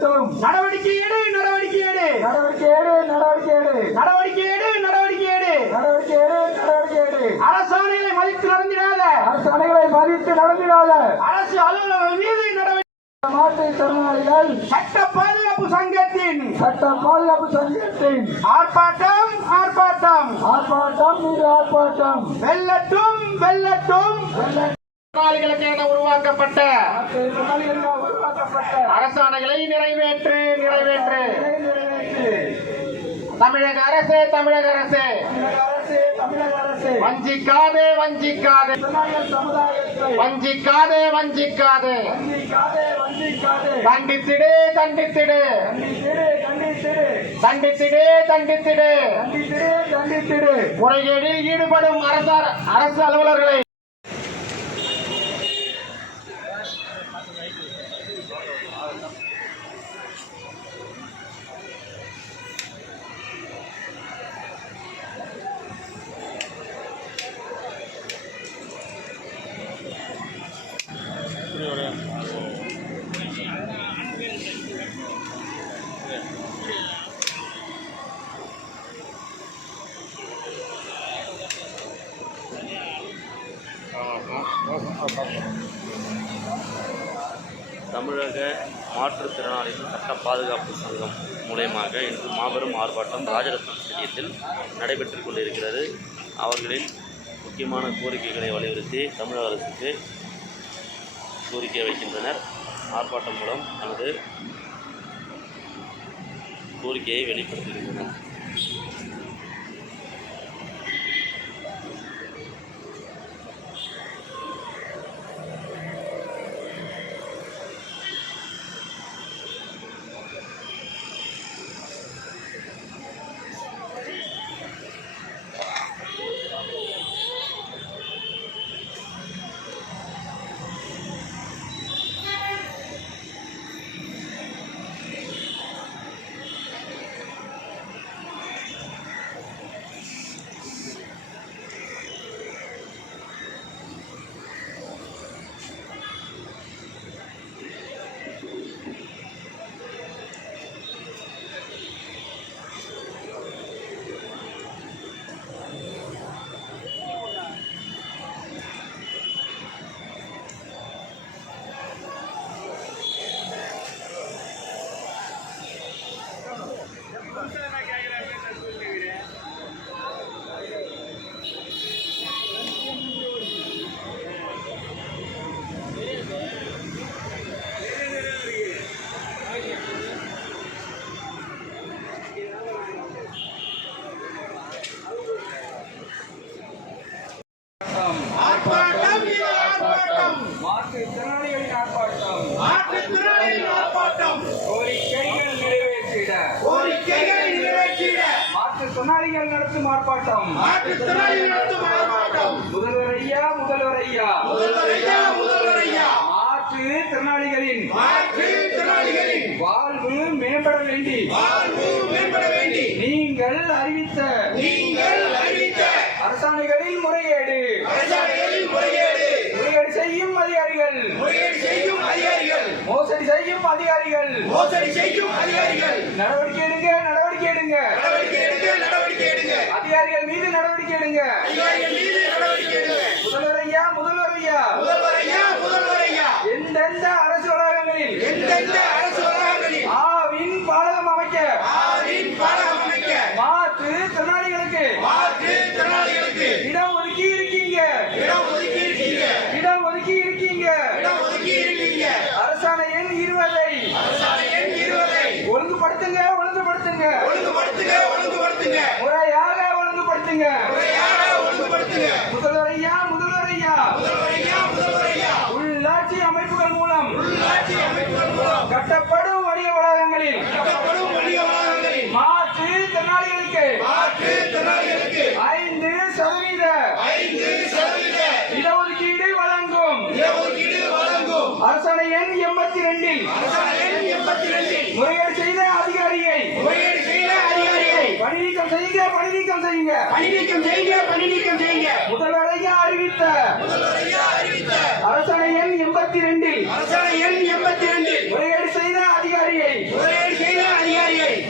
வேண்டும். நடவடிக்கை எடு, நடவடிக்கை எடு, நடவடிக்கை எடு, நடவடிக்கை எடு, நடவடிக்கை எடு, நடவடிக்கை எடு, நடவடிக்கை எடு, நடவடிக்கை எடு. அரசாணைகளை மதித்து நடந்திடாத, அரசாணைகளை மதித்து நடந்திடாத அரசு அலுவலர்கள் மீது நடவடிக்கை. மாற்றுத்திறனாளிகள் சட்ட பாதுகாப்பு சங்கத்தின் ஆர்ப்பாட்டம், ஆர்ப்பாட்டம், ஆர்ப்பாட்டம் மீது ஆர்ப்பாட்டம். வெல்லட்டும், வெல்லட்டும். என உருவாக்கப்பட்ட அரசாணைகளை நிறைவேற்று, நிறைவேற்று. தமிழக அரசு, தமிழக அரசு வஞ்சிக்காதே, வஞ்சிக்காதே, வஞ்சிக்காதே, வஞ்சிக்காதே. தண்டித்திடு, தண்டித்திடு, தண்டித்திடு, தண்டித்திடு. முறைகேடில் ஈடுபடும் அரசு அலுவலர்களை தமிழக மாற்றுத்திறனாளிகள் சட்ட பாதுகாப்பு சங்கம் மூலயமாக இன்று மாபெரும் ஆர்ப்பாட்டம் ராஜரத்னம் ஸ்டேடியத்தில் நடைபெற்று கொண்டிருக்கிறது. அவர்களின் முக்கியமான கோரிக்கைகளை வலியுறுத்தி தமிழக அரசுக்கு கோரிக்கை வைக்கின்றனர். ஆர்ப்பாட்டம் மூலம் தனது கோரிக்கையை வெளிப்படுத்துகின்றனர். ஆர்ப்பாட்டம், ஆர்ப்பாட்டம், மாற்றுத்திறனாளிகளின் ஆர்ப்பாட்டம், மாற்றுத்திறனாளிகளின் ஆர்ப்பாட்டம். கோரிக்கைகள் நிறைவேற்றிட, கோரிக்கைகளை நிறைவேற்றிட மாற்றுத்திறனாளிகள் நடத்தும் ஆர்ப்பாட்டம், மாற்றுத்திறனாளிகள் நடத்தும் ஆர்ப்பாட்டம். முதல்வர் ஐயா, முதல்வர் ஐயா, முதல்வர் ஐயா, முதல்வர் ஐயா. மாற்றுத்திறனாளிகளின் வாழ்வு மேம்பட வேண்டி, நீங்கள் அறிவித்த அரசாணைகளில் முறைகேடு செய்யும் அதிகாரிகள், மோசடி செய்யும் அதிகாரிகள் நடவடிக்கை எடுங்க, நடவடிக்கை எடுங்க, அதிகாரிகள் மீது நடவடிக்கை எடுங்க. முதல்வர் ஐயா, முதல்வர் ஐயா, எந்தெந்த அரசு வளாகங்களில் ஆவின் பாலகம் அமைக்க மாற்றுத்திறனாளிகளுக்கு இடம் ஒதுக்கி இருக்கீங்க, இடம் ஒதுக்கி இருக்கீங்க. அரசாணை எண் 20 ஒழுங்குபடுத்துங்க, ஒழுங்குபடுத்துங்க, முறையாக ஒழுங்குபடுத்துங்க. முதல்வர் ஐயா, முதல்வர் ஐயா, உள்ளாட்சி அமைப்புகள் மூலம் கட்டப்படும் வணிக வளாகங்களில் மாற்றுத்திறனாளிகளுக்கு 5% இடஒதுக்கீடு வழங்கும். அரசாணை எண் 82 முறைகேடு செய்த அதிகாரியை பணி நீக்கம் செய்யுங்க, பணி நீக்கம் செய்யுங்க. முதல்வர் ஐயா அறிவித்த அரசாணை எண் 82 முறைகேடு செய்த அதிகாரியை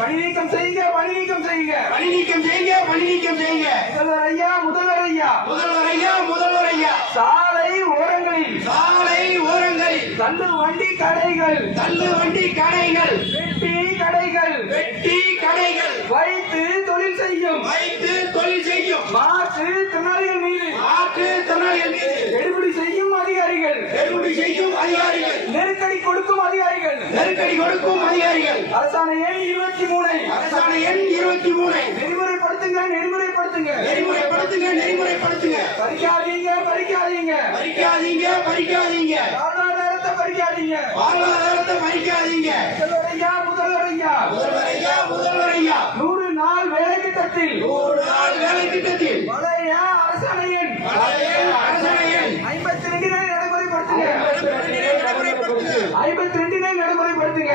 பணி நீக்கம் செய்யுங்க, பணி நீக்கம் செய்யுங்க. பணி நீக்கம் செய்யுங்க, பணி நீக்கம் செய்யுங்க. முதல்வர் ஐயா, முதல்வர் ஐயா, முதல்வர் ஐயா, முதல்வர் ஐயா. சாலை ஓரங்களில் சாலை ஓரங்களில் தள்ளு வண்டி கடைகள், தள்ளு வண்டி கடைகள், வெட்டி கடைகள் வெட்டி கடைகள் வைத்து தொழில் செய்யும் வைத்து தொழில் செய்யும் மாற்றுத்திறனாளிகள் மீது மாற்றுத்திறனாளிகள் மீது எடுபடி செய்யும் அதிகாரிகள், எடுபடி செய்யும் அதிகாரிகள், நெருக்கடி கொடுக்கும் அதிகாரிகள், நெருக்கடி கொடுக்கும் அதிகாரிகள். அரசாணை எண் 23 அரசாணை எண் 23 நெறிமுறைப்படுத்துங்க, நெறிமுறைப்படுத்துங்க. நெறிமுறைப்படுத்துங்க, நெறிமுறைப்படுத்துங்க. பறிக்காதீங்க, பறிக்காதீங்க. பறிக்காதீங்க, பறிக்காதீங்க. வாழ்வாதாரத்தை பறிக்காதீங்க. வாழ்வாதாரத்தை பறிக்காதீங்க. முதல்வர் ஐயா, முதல்வர் ஐயா, முதல்வர் ஐயா, முதல்வர் ஐயா. 100 நாள் வேலை திட்டத்தில் 100 நாள் வேலை திட்டத்தில் பழைய அரசாணை எண் பழைய அரசாணை எண் 52 நடைமுறைப்படுத்துங்க. 52 நடைமுறைப்படுத்துங்க.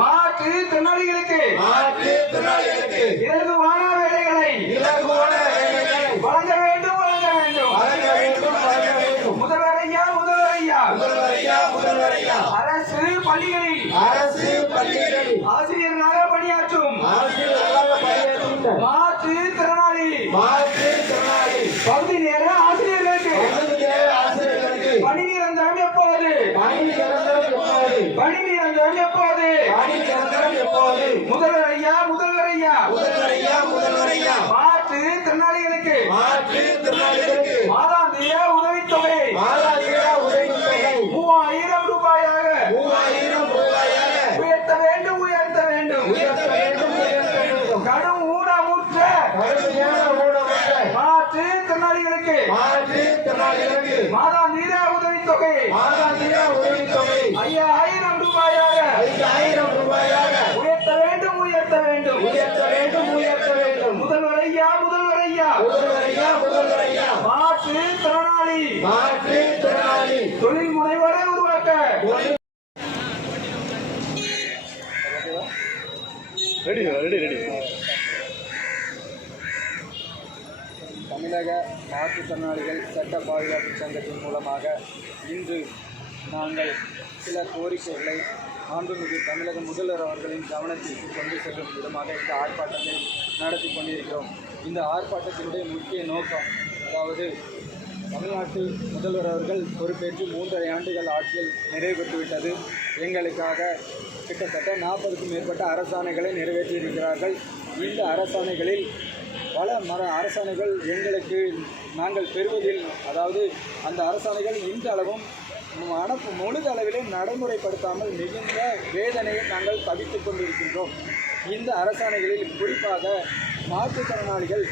மாற்றுத்திறனாளிகளுக்கு மாற்றுத்திறனாளிகளுக்கு இலகுவான வேலைகளை இலகுவான வேலைகளை வழங்க வேண்டும், வழங்க வேண்டும். வழங்க வேண்டும், வழங்க வேண்டும். முதல்வர் ஐயா, முதல்வர் ஐயா, முதல்வர் ஐயா, முதல்வர் ஐயா. அரசு பள்ளிகளில் அரசு பள்ளிகளில் ஆசிரியர்களாக பணியாற்றும் ஆசிரியர்களாக பணியாற்றுகின்ற மாற்றுத்திறனாளி மாற்றுத்திறனாளி பகுதி நேர ஆசிரியர்களுக்கு பகுதிநேர ஆசிரியர்களுக்கு பணி நிரந்தரம் எப்போது? பணி நிரந்தரம் எப்போது? பணி நிரந்தரம் எப்போது? பணி நிரந்தரம் எப்போது? முதல்வர் ஐயா, முதல்வர் ஐயா, முதல்வர் ஐயா, முதல்வர் ஐயா. மாற்றுத்திறனாளிகளுக்கு மாற்றுத்திறனாளிகளுக்கு மாதாந்திர உதவித்தொகை மாதாந்திர உதவித்தொகை 3000 ரூபாயாக 3000 ரூபாயாக உயர்த்த வேண்டும், உயர்த்த வேண்டும். உயர்த்த வேண்டும், உயர்த்த வேண்டும். கடும் ஊனமுற்ற கடுமையான ஊனமுற்ற மாற்றுத்திறனாளிகளுக்கு மாற்றுத்திறனாளிகளுக்கு மாதாந்திர உதவித்தொகை மாதாந்திர உதவித்தொகை 5000 ரூபாயாக 5000 ரூபாயாக உயர்த்த வேண்டும், உயர்த்த வேண்டும். உயர்த்த வேண்டும், உயர்த்த வேண்டும். முதல்வர் ஐயா, முதல்வர் ஐயா, முதல்வர் ஐயா, முதல்வர் ஐயா. மாற்றுத்திறனாளி மாற்றுத்திறனாளி தொழில் முனைவரை உருவாக்க தமிழக மாற்றுத்திறனாளிகள் சட்ட பாதுகாப்பு சங்கத்தின் மூலமாக இன்று நாங்கள் சில கோரிக்கைகளை மாண்புமிகு தமிழக முதல்வர் அவர்களின் கவனத்திற்கு கொண்டு செல்லும் விதமாக இந்த ஆர்ப்பாட்டத்தை நடத்தி கொண்டிருக்கிறோம். இந்த ஆர்ப்பாட்டத்தினுடைய முக்கிய நோக்கம், அதாவது தமிழ்நாட்டு முதல்வர் அவர்கள் பொறுப்பேற்று 3.5 ஆண்டுகள் ஆட்சியில் நிறைவு பெற்றுவிட்டது. எங்களுக்காக கிட்டத்தட்ட 40க்கும் மேற்பட்ட அரசாணைகளை நிறைவேற்றியிருக்கிறார்கள். இந்த அரசாணைகளில் பல அரசாணைகள் எங்களுக்கு நாங்கள் பெறுவதில், அதாவது அந்த அரசாணைகள் இன்றளவும் முழுதளவிலே நடைமுறைப்படுத்தாமல் மிகுந்த வேதனையை நாங்கள் தவித்துக் கொண்டிருக்கின்றோம். இந்த அரசாணைகளில் குறிப்பாக மாற்றுத்திறனாளிகள்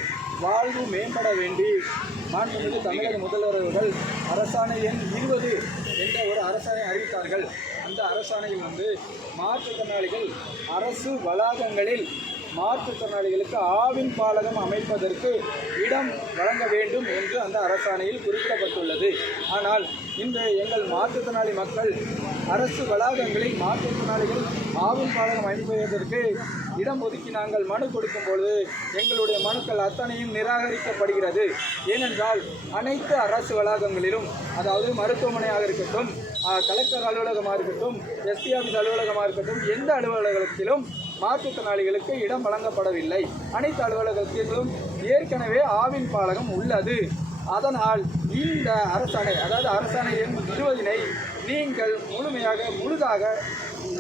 வாழ்வு மேம்பட வேண்டி மாண்புமிகு தமிழக முதல்வர் அவர்கள் அரசாணை எண் 20 என்ற ஒரு அரசாணை அறிவித்தார்கள். அந்த அரசாணையில் மாற்றுத்திறனாளிகள் அரசு வளாகங்களில் மாற்றுத்திறனாளிகளுக்கு ஆவின் பாலகம் அமைப்பதற்கு இடம் வழங்க வேண்டும் என்று அந்த அரசாணையில் குறிப்பிடப்பட்டுள்ளது. ஆனால் இன்று எங்கள் மாற்றுத்திறனாளி மக்கள் அரசு வளாகங்களில் மாற்றுத்திறனாளிகள் ஆவின் பாலகம் அமைப்பதற்கு இடம் ஒதுக்கி நாங்கள் மனு கொடுக்கும் பொழுது எங்களுடைய மனுக்கள் அத்தனையும் நிராகரிக்கப்படுகிறது. ஏனென்றால் அனைத்து அரசு வளாகங்களிலும், அதாவது மருத்துவமனையாக இருக்கட்டும், கலெக்டர் அலுவலகமாக இருக்கட்டும், எஸ்பி ஆஃபீஸ் அலுவலகமாக இருக்கட்டும், எந்த அலுவலகத்திலும் மாற்றுத்திறனாளிகளுக்கு இடம் வழங்கப்படவில்லை. அனைத்து அலுவலகத்திலும் ஏற்கனவே ஆவின் பாலகம் உள்ளது. அதனால் இந்த அரசாணை, அதாவது அரசாணை எண் 20 நீங்கள் முழுதாக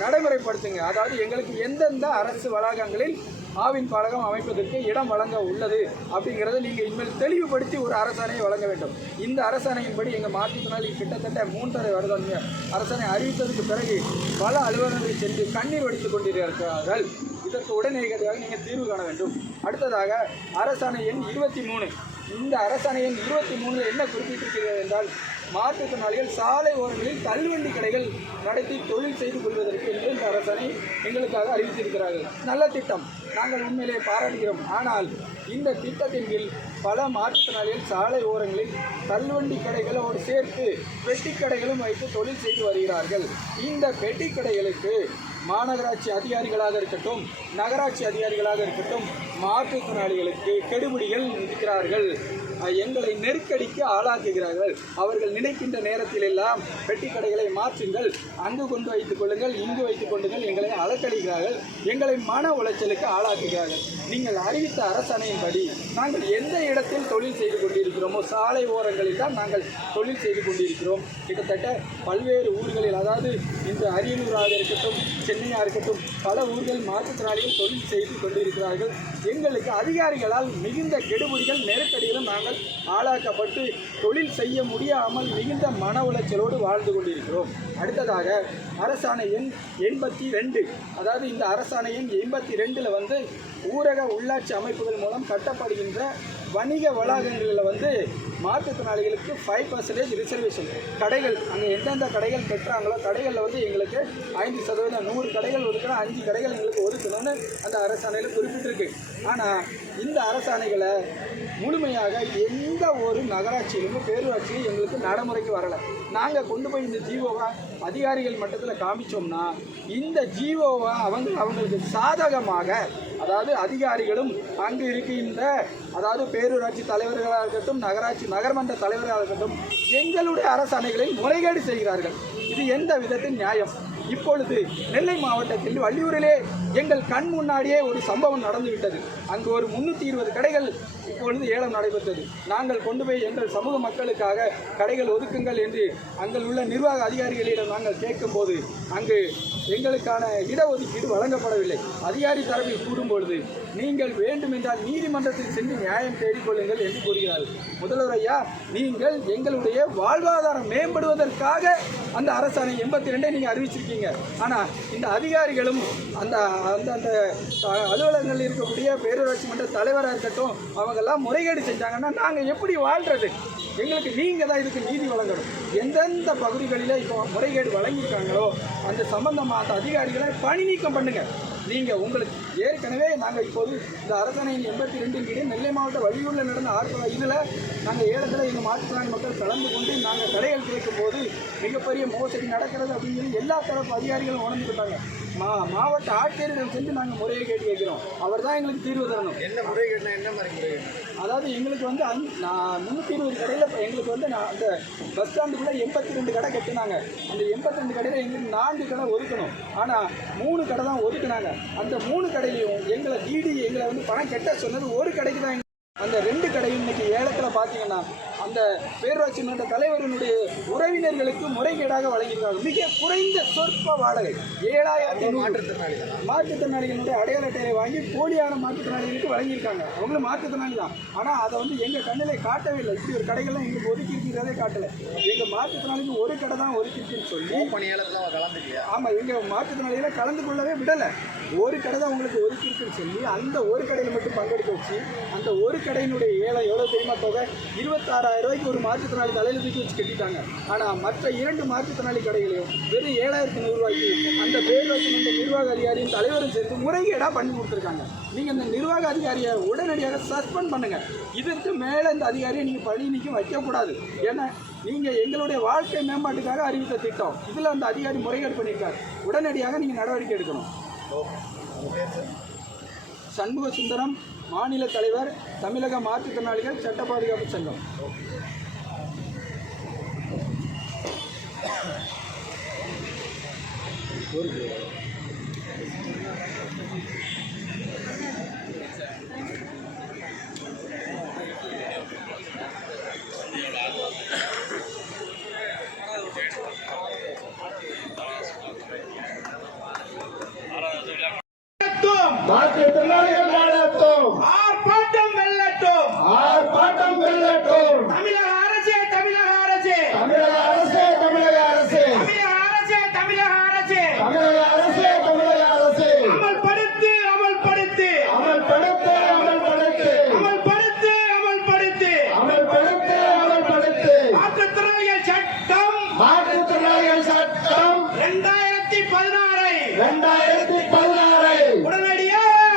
நடைமுறைப்படுத்துங்க. அதாவது எங்களுக்கு எந்தெந்த அரசு வளாகங்களில் ஆவின் பாலகம் அமைப்பதற்கு இடம் வழங்க உள்ளது அப்படிங்கிறத நீங்கள் இனிமேல் தெளிவுபடுத்தி ஒரு அரசாணையை வழங்க வேண்டும். இந்த அரசாணையின்படி எங்கள் மாற்றுத்திறனாளி கிட்டத்தட்ட 3.5 வருடம் அரசாணை அறிவித்ததுக்கு பிறகு பல அலுவலகங்களில் சென்று கண்ணீர் வடித்துக் கொண்டிருக்கிறார்கள். இதற்கு உடனடியாக நீங்கள் தீர்வு காண வேண்டும். அடுத்ததாக அரசாணை எண் 23. இந்த அரசாணை எண் 23 என்ன குறிப்பிட்டிருக்கிறது என்றால், மாற்றுத்திறனாளிகள் சாலை ஓரங்களில் தள்ளுவண்டி கடைகள் நடத்தி தொழில் செய்து கொள்வதற்கு என்று இந்த அரசாணை எங்களுக்காக அறிவித்திருக்கிறார்கள். நல்ல திட்டம், நாங்கள் உண்மையிலே பாராட்டுகிறோம். ஆனால் இந்த திட்டத்தின் கீழ் பல மாற்றுத்திறனாளிகள் சாலை ஓரங்களில் தள்ளுவண்டி கடைகளோடு சேர்த்து பெட்டி கடைகளும் வைத்து தொழில் செய்து வருகிறார்கள். இந்த பெட்டி கடைகளுக்கு மாநகராட்சி அதிகாரிகளாக இருக்கட்டும், நகராட்சி அதிகாரிகளாக இருக்கட்டும், மாற்றுத்திறனாளிகளுக்கு கெடுபிடிகள் இருக்கிறார்கள். எங்களை நெருக்கடிக்கு ஆளாக்குகிறார்கள். அவர்கள் நினைக்கின்ற நேரத்தில் எல்லாம் பெட்டி கடைகளை மாற்றுங்கள், அங்கு கொண்டு வைத்துக் கொள்ளுங்கள், இங்கு வைத்துக் கொள்ளுங்கள், எங்களை அலக்கழிக்கிறார்கள், எங்களை மன உளைச்சலுக்கு ஆளாக்குகிறார்கள். நீங்கள் அறிவித்த அரசாணையின்படி நாங்கள் எந்த இடத்தில் தொழில் செய்து கொண்டிருக்கிறோமோ சாலை ஓரங்களில் தான் நாங்கள் தொழில் செய்து கொண்டிருக்கிறோம். கிட்டத்தட்ட பல்வேறு ஊர்களில், அதாவது இன்று அரியலூராக இருக்கட்டும், சென்னையாக இருக்கட்டும், பல ஊர்களில் மாற்றுத்திறனாளிகள் தொழில் செய்து கொண்டிருக்கிறார்கள். எங்களுக்கு அதிகாரிகளால் மிகுந்த கெடுபிடிகள், நெருக்கடிகளும் நாங்கள் ஆளாக்கப்பட்டு தொழில் செய்ய முடியாமல் மிகுந்த மன உளைச்சலோடு வாழ்ந்து கொண்டிருக்கிறோம். அடுத்ததாக அரசாணை எண் 82, அதாவது இந்த அரசாணை எண் 82 வந்து ஊரக உள்ளாட்சி அமைப்புகள் மூலம் கட்டப்படுகின்ற வணிக வளாகங்களில் மாற்றுத்திறனாளிகளுக்கு 5% ரிசர்வேஷன். கடைகள் அங்கே எந்தெந்த கடைகள் பெற்றாங்களோ கடைகளில் எங்களுக்கு 5%, 100 கடைகள் ஒதுக்கணும், 5 கடைகள் எங்களுக்கு ஒதுக்கணும்னு அந்த அரசாணையில் குறிப்பிட்டிருக்கு. ஆனால் இந்த அரசாணைகளை முழுமையாக எந்த ஒரு நகராட்சியிலுமே பேரூராட்சியிலும் எங்களுக்கு நடைமுறைக்கு வரலை. நாங்கள் கொண்டு போய் இந்த ஜீவோவை அதிகாரிகள் மட்டத்தில் காமிச்சோம்னா இந்த ஜீவோவை அவங்களுக்கு சாதகமாக, அதாவது அதிகாரிகளும் அங்கு இருக்கின்ற, அதாவது பேரூராட்சி தலைவர்களாக இருக்கட்டும், நகர்மன்ற தலைவர்களாக இருக்கட்டும், எங்களுடைய அரசாணைகளை முறைகேடு செய்கிறார்கள். இது எந்த விதத்தில் நியாயம்? இப்பொழுது நெல்லை மாவட்டத்தில் வள்ளியூரிலே எங்கள் கண் முன்னாடியே ஒரு சம்பவம் நடந்துவிட்டது. அங்கு ஒரு 320 கடைகள் இப்பொழுது ஏலம் நடைபெற்றது. நாங்கள் கொண்டு போய் எங்கள் சமூக மக்களுக்காக கடைகள் ஒதுக்குங்கள் என்று அங்கே உள்ள நிர்வாக அதிகாரிகளிடம் நாங்கள் கேட்கும்போது அங்கு எங்களுக்கான இடஒதுக்கீடு வழங்கப்படவில்லை. அதிகாரி தரப்பில் கூறும்பொழுது நீங்கள் வேண்டுமென்றால் நீதிமன்றத்தில் சென்று நியாயம் தேடிக்கொள்ளுங்கள் என்று கூறுகிறார்கள். முதல்வர் ஐயா, நீங்கள் எங்களுடைய வாழ்வாதாரம் மேம்படுவதற்காக அந்த அரசாணை 82 நீங்கள் அறிவிச்சிருக்கீங்க. ஆனால் இந்த அதிகாரிகளும் அந்த அந்த அந்த அலுவலகங்களில் இருக்கக்கூடிய பேரூராட்சி மன்ற தலைவராக இருக்கட்டும், அவங்கெல்லாம் முறைகேடு செஞ்சாங்கன்னா நாங்கள் எப்படி வாழ்கிறது? எங்களுக்கு நீங்கள் தான் இதுக்கு நீதி வழங்கணும். எந்தெந்த பகுதிகளில் இப்போ முறைகேடு வழங்கியிருக்காங்களோ அந்த சம்பந்தமாக அந்த அதிகாரிகளை பணி நீக்கம் பண்ணுங்கள். நீங்கள் உங்களுக்கு ஏற்கனவே நாங்கள் இப்போது இந்த அரசாணையின் 82 கீழே நெல்லை மாவட்ட வள்ளியூரில் நடந்த ஆர்ப்பாட்டம் இதில் நாங்கள் ஏலத்தில் எங்கள் மாற்றுத்திறனாளி மக்கள் கலந்து கொண்டு நாங்கள் கடைகள் கிடைக்கும் போது மிகப்பெரிய மோசடி நடக்கிறது அப்படின்னு சொல்லி எல்லா தரப்பு அதிகாரிகளும் உணர்ந்துக்கிட்டாங்க. மாவட்ட ஆட்சியரிடம் சென்று நாங்கள் முறைகேடு கேட்கிறோம். அவர் தான் எங்களுக்கு தீர்வு தரணும். என்ன முறைகேடுனா என்ன மாதிரி முறைகேடு? அதாவது எங்களுக்கு 320 கடையில் எங்களுக்கு அந்த பஸ் ஸ்டாண்டுக்குள்ளே 82 கடை கட்டினாங்க. அந்த 82 கடையில் எங்களுக்கு 4 கடை ஒதுக்கணும். ஆனால் 3 கடை தான் ஒதுக்குனாங்க. அந்த 3 கடையிலையும் எங்களை பணம் கட்ட சொன்னது ஒரு கடைக்கு தான். அந்த 2 கடையும் இன்னைக்கு ஏலத்தில் பார்த்தீங்கன்னா அந்த பேரூராட்சி மன்ற தலைவரினுடைய உறவினர்களுக்கு முறைகேடாக வழங்கியிருக்காங்க. மிக குறைந்த சொற்ப வாடகை 7,000 மாற்றுத்திறனாளிகளுடைய அடையாள அட்டையை வாங்கி போலியான மாற்றுத்திறனாளிகளுக்கு வழங்கியிருக்காங்க. அவங்களும் மாற்றுத்திறனாளி தான். ஆனால் அதை எங்கள் கண்ணிலே காட்டவே இல்லை. இப்படி ஒரு கடைகள்லாம் எங்களுக்கு ஒதுக்கி இருக்கிறதே காட்டலை. எங்கள் மாற்றுத்திறனாளிக்கு ஒரு கடை தான் ஒதுக்கிருக்குன்னு சொல்லி பணியாளர்கள் கலந்துக்கலையா? ஆமாம், எங்கள் மாற்றுத்திறனாளிகளை கலந்து கொள்ளவே விடலை. ஒரு கடை தான் உங்களுக்கு ஒதுக்கிருக்குன்னு சொல்லி அந்த ஒரு கடையில் மட்டும் பங்கெடுக்க வச்சு அந்த ஒரு கடையினுடைய ஏலம் எவ்வளோ தெரியுமா தொகை? 26,000 ரூபாய்க்கு ஒரு மாற்றுத்திறனாளி தலையில் தூக்கி வச்சு கட்டிட்டாங்க. ஆனால் மற்ற 2 மாற்றுத்திறனாளி கடைகளையும் வெறும் 7,100 ரூபாய்க்கு அந்த பேரூராட்சி மன்ற நிர்வாக அதிகாரியும் தலைவரும் சேர்த்து முறைகேடாக பண்ணி கொடுத்துருக்காங்க. நீங்கள் இந்த நிர்வாக அதிகாரியை உடனடியாக சஸ்பெண்ட் பண்ணுங்கள். இதற்கு மேலே இந்த அதிகாரியை நீங்கள் பணி நீக்கம் வைக்கக்கூடாது. ஏன்னா நீங்கள் எங்களுடைய வாழ்க்கை மேம்பாட்டுக்காக அறிவித்த திட்டம், இதில் அந்த அதிகாரி முறைகேடு பண்ணியிருக்காரு. உடனடியாக நீங்கள் நடவடிக்கை எடுக்கணும். சண்முக சுந்தரம், மாநில தலைவர், தமிழக மாற்றுத்திறனாளிகள் சட்ட பாதுகாப்பு சங்கம். மாற்றுத்திறனாளிகள் நடத்தும் ஆர்ப்பாட்டம் வெல்லட்டும், ஆர்ப்பாட்டம் வெல்லட்டும். தமிழக அரசே, தமிழக அரசே, தமிழக அரசே, தமிழக அரசே, தமிழக அரசே, தமிழக அரசே, தமிழக அரசே, தமிழக அரசே, அமல்படுத்து, அமல்படுத்து, அமல்படுத்து, அமல்படுத்து, அமல்படுத்து, அமல்படுத்து, அமல்படுத்து, அமல்படுத்து. மாற்றுத்திறனாளிகள் சட்டம் மாற்றுத்திறனாளிகள் சட்டம் 2016 2016 உடனடியாக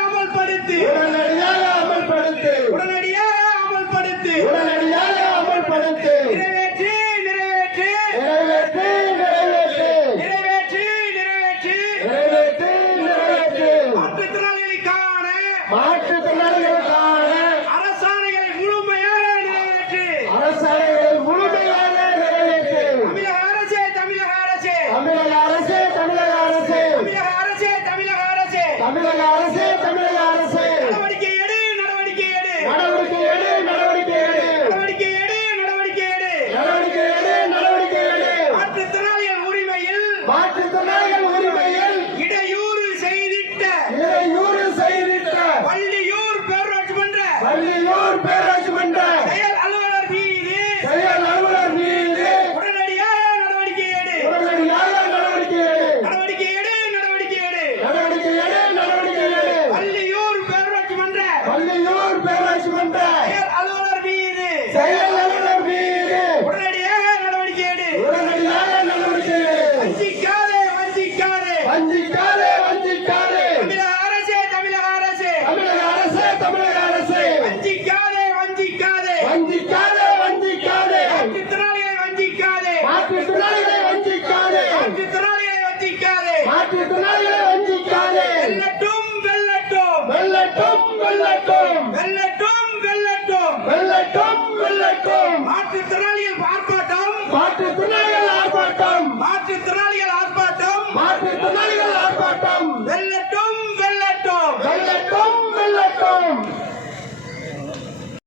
தமிழக அரசே தமிழக அரசே நடவடிக்கை எடு நடவடிக்கை எடு நடவடிக்கை எடு நடவடிக்கை எடு நடவடிக்கை எடு நடவடிக்கை எடு நடவடிக்கை எடு நடவடிக்கை எடு மாற்றுத்திறனாளிகள் உரிமையில் மாற்றுத்திறனாளிகள் உரிமையில் இடையூறு செய்திட்ட இடையூறு செய்திட்ட பள்ளியூர் பேரூராட்சி மன்ற பள்ளியூர் பேராட்சி மன்ற செயல் அலுவலர் மீது செயல் அலுவலர் மீது உடனடியாக நடவடிக்கை எடு உடனடியாக நடவடிக்கை எடு நடவடிக்கை எடு நடவடிக்கை எடு நடவடிக்கை எடு நடவடிக்கை எடு பள்ளியூர் பேரூராட்சி மன்ற பள்ளியூர் பேராட்சி மன்ற செயல் அலுவலர் மீது செயல் அலுவலர் மீது உடனடியாக நடவடிக்கை எடு உடனடியாக நடவடிக்கை எடு வஞ்சிக்காதே வஞ்சிக்காதே வஞ்சிக்காதே வஞ்சிக்காதே தமிழக அரசே தமிழக அரசே தமிழக அரசே தமிழக அரசே வஞ்சிக்காதே வஞ்சிக்காதே வஞ்சிக்காதே வஞ்சிக்காதே மாற்றுத்திறனாளிகளை வஞ்சிக்காதே மாற்றுத்திறனாளிகளை வஞ்சிக்காதே மாற்றுத்திறனாளிகளை வஞ்சிக்காதே மாற்றுத்திறனாளிகளை வஞ்சிக்காதே வெல்லட்டும் வெல்லட்டும் வெல்லட்டும் வெல்லட்டும் வெல்லட்டும் வெல்லட்டும் வெல்லட்டும் வெல்லட்டும்